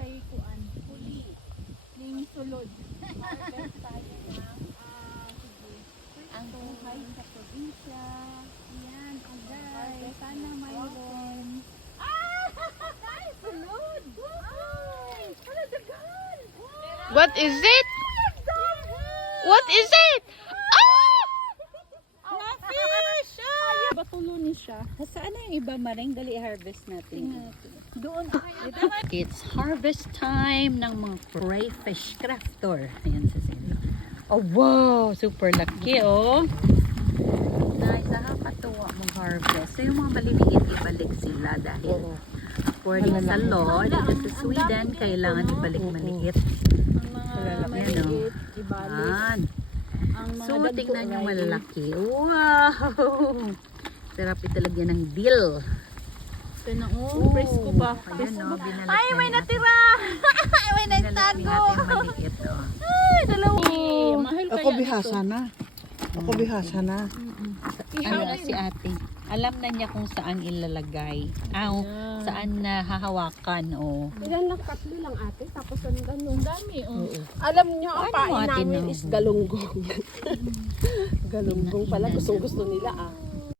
kay Kuan. Huli. Ning sulod. Harvest tayo ng sige. Ang buhay sa probinsya. Yan, agay. Sana mayroon. Ay, sulod! Ay, ano dagan? What is it? What is it? Ah! Fish! Batulo ni siya. Saan na yung iba maring? Dali harvest natin. Doon. It's harvest time ng mga crayfish crafter. Ayan sa sila. Oh wow! Super laki oh. Nice. Nakakatuwa mag-harvest. So yung mga maliliit, ibalik sila dahil according sa law, dito sa Sweden, kailangan ibalik maliit. Ang mga Ayan o. ibalik. Yan. Ang mga So, dagko tingnan nyo ay- malalaki. Wow! Sarap italagyan ng dill. Ito na presko pa. Ayan o, binalat Ay, may na natin. natira! May Binalat nagtago! natin maliit o. Ay, dalawa. Mahal kaya Ako bihasa na. Ako bihasa na. Ano na si ate? Alam na niya kung saan ilalagay. Saan na hahawakan o. Ilan lang, 3 lang ate, tapos ang ganun. Ang dami, oh. Alam nyo, ang Ano pain ate, namin no? is galunggong. Galunggong pala, gustong gusto nila ah.